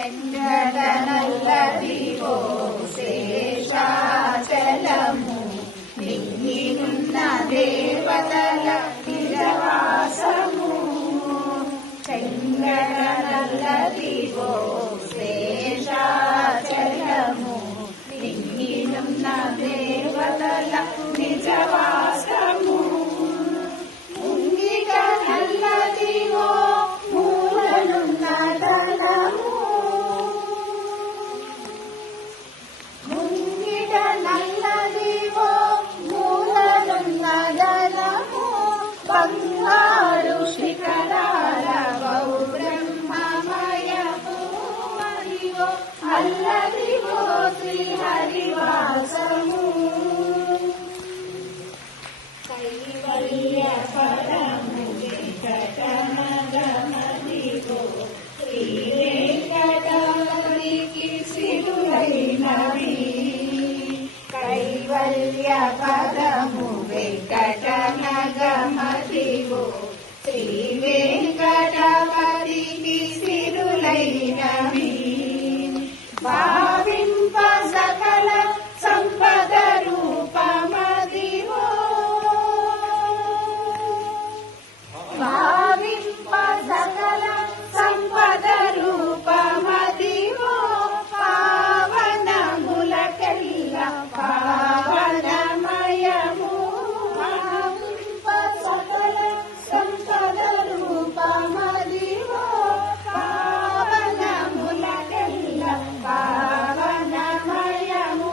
చెంగడనల్లదివో శేషాచలము నింగినున్న దేవతల నిజవాసము. చెంగడనల్లదివో శేషాచలము నింగినున్న దేవతల నిజవాసము. ముంగిట నల్లదివో మూలనున్న ధనము. ముంగిట నల్లదివో మూలనున్న ధనము. బంగారు శిఖరాల బ్రహ్మమయము అదివో అల్లదివో శ్రీహరివాసము. కైవల్య పరము వెంకటనగమదివో శ్రీ వెంకటపతికి సిరులైనవి. కైవల్య పరము వెంకటనగమదివో శ్రీ వెంకటపతికి సిరులైనవి. భావింప సకల సంపద రూపమదివో. భావింప సకల సంపద రూపమదివో. పావనములకెల్ల పావనమయము. భావింప సకల సంపద రూపమదివో. పావనములకెల్ల పావనమయము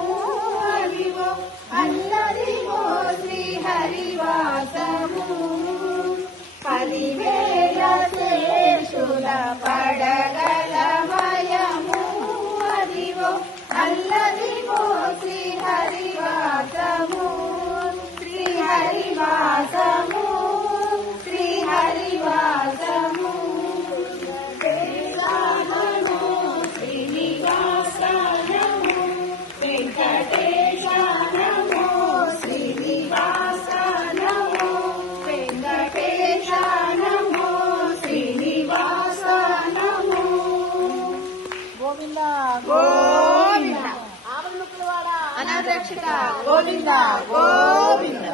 అదివో అల్లదివో శ్రీహరివాసము. పదివేల శేషుల పడగలమయము అదివో అల్లదివో శ్రీహరివాసము. శ్రీహరివాసము శ్రీహరివాసము. వెంకటేశానమో శ్రీనివాసనమో వెంకటేశానమో శ్రీనివాసనమో వెంకటేశానమో శ్రీనివాసనమో. గోవింద గోవింద ఆవరణకులవాడ అనాథరక్షక గోవింద గోవింద.